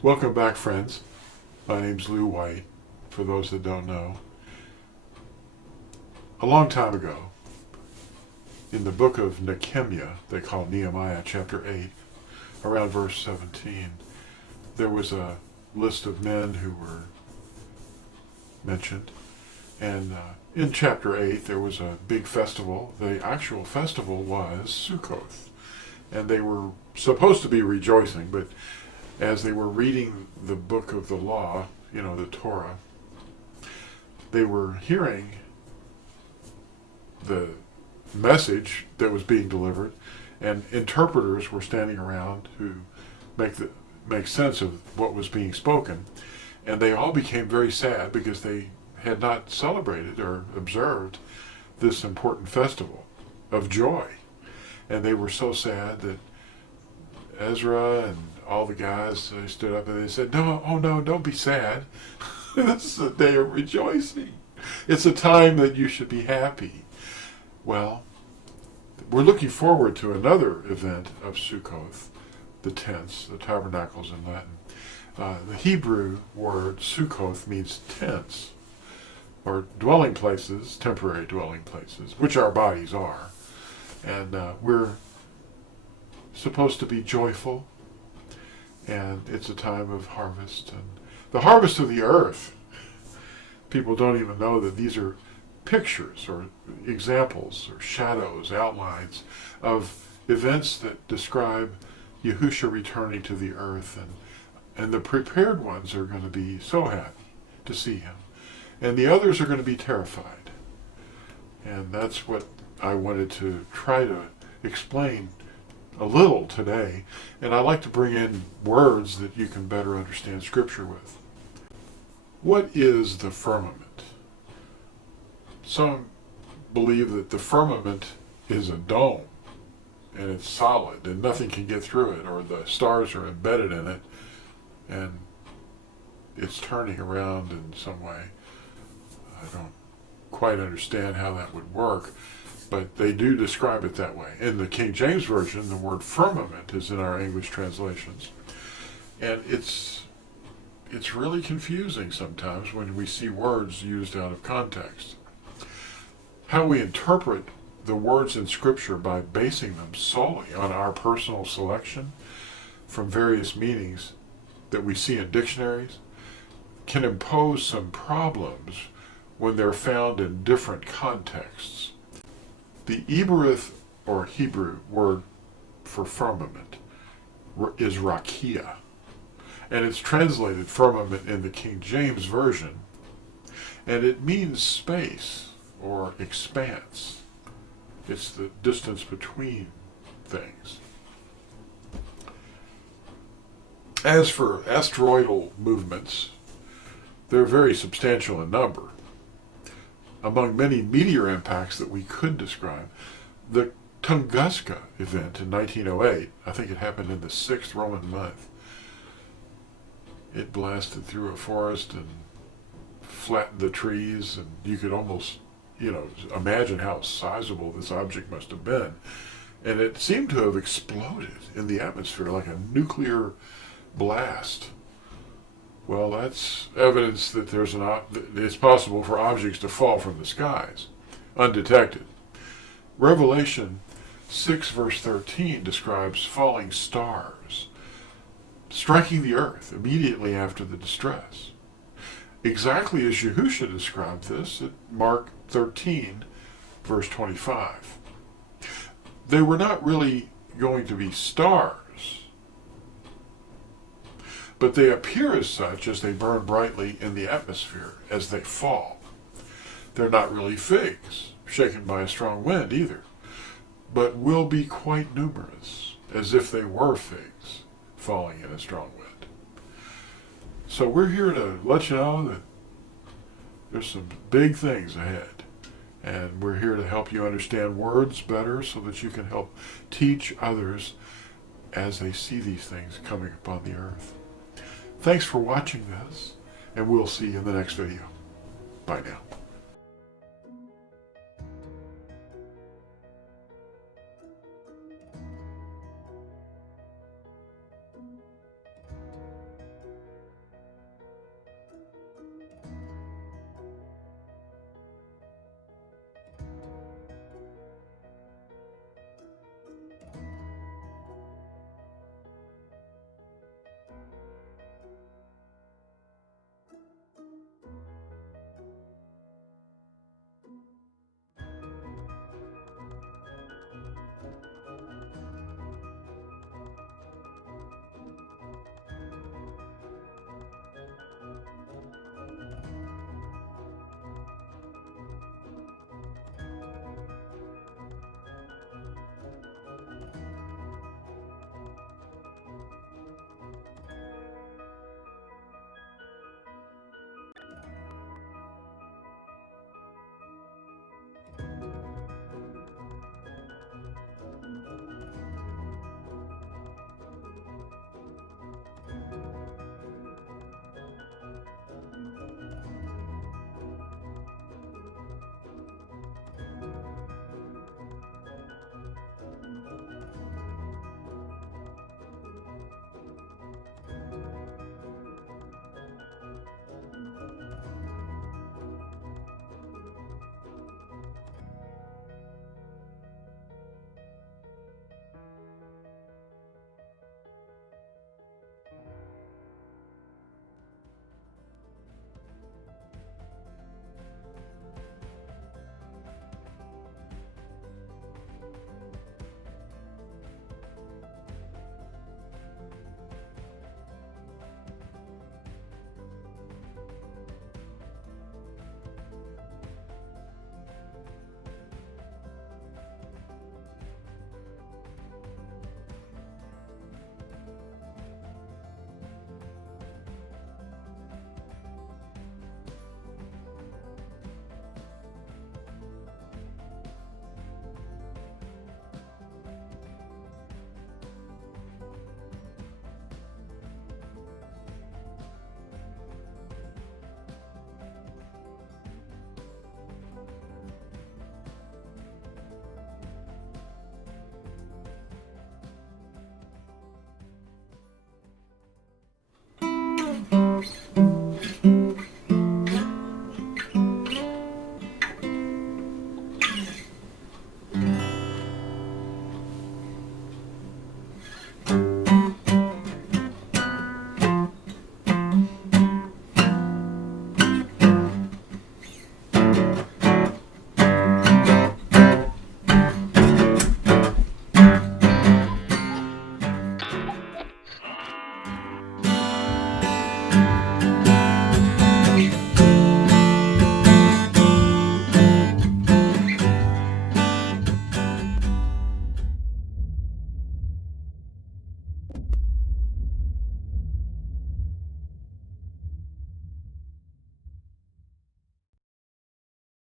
Welcome back, friends. My name's Lew White, for those that don't know. A long time ago, in the book of Nehemiah, they call Nehemiah chapter 8, around verse 17, there was a list of men who were mentioned. And in chapter 8, there was a big festival. The actual festival was Sukkoth. And they were supposed to be rejoicing, but as they were reading the book of the law, the Torah, they were hearing the message that was being delivered, and interpreters were standing around who make sense of what was being spoken. And they all became very sad because they had not celebrated or observed this important festival of joy. And they were so sad that Ezra and all the guys, they stood up and they said, no, don't be sad. This is a day of rejoicing. It's a time that you should be happy. Well, we're looking forward to another event of Sukkoth, the tents, the tabernacles in Latin. The Hebrew word Sukkoth means tents, or dwelling places, temporary dwelling places, which our bodies are. And we're supposed to be joyful, and it's a time of harvest. And the harvest of the earth, people don't even know that these are pictures or examples or shadows, outlines of events that describe Yahusha returning to the earth, and the prepared ones are going to be so happy to see him, and the others are going to be terrified. And that's what I wanted to try to explain a little today, and I like to bring in words that you can better understand Scripture with. What is the firmament? Some believe that the firmament is a dome, and it's solid, and nothing can get through it, or the stars are embedded in it, and it's turning around in some way. I don't quite understand how that would work, but they do describe it that way. In the King James Version, the word firmament is in our English translations. And it's really confusing sometimes when we see words used out of context. How we interpret the words in Scripture by basing them solely on our personal selection from various meanings that we see in dictionaries can impose some problems when they're found in different contexts. The Eberith, or Hebrew, word for firmament is RAQIA, and it's translated firmament in the King James Version, and it means space or expanse. It's the distance between things. As for asteroidal movements, they're very substantial in number. Among many meteor impacts that we could describe, the Tunguska Event in 1908, I think it happened in the 6th Roman month, it blasted through a forest and flattened the trees, and you could almost, imagine how sizable this object must have been. And it seemed to have exploded in the atmosphere like a nuclear blast. Well, that's evidence that it's possible for objects to fall from the skies, undetected. Revelation 6 verse 13 describes falling stars striking the earth immediately after the distress. Exactly as Yahusha described this at Mark 13 verse 25. They were not really going to be stars, but they appear as such as they burn brightly in the atmosphere as they fall. They're not really figs, shaken by a strong wind either, but will be quite numerous, as if they were figs falling in a strong wind. So we're here to let you know that there's some big things ahead, and we're here to help you understand words better so that you can help teach others as they see these things coming upon the earth. Thanks for watching this, and we'll see you in the next video. Bye now.